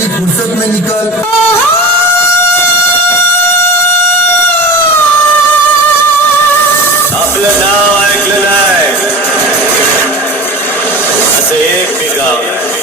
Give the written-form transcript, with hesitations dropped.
की फुर्सत में निकल. आपलं नाव ऐकलं नाही असं एक बी गाव नाही.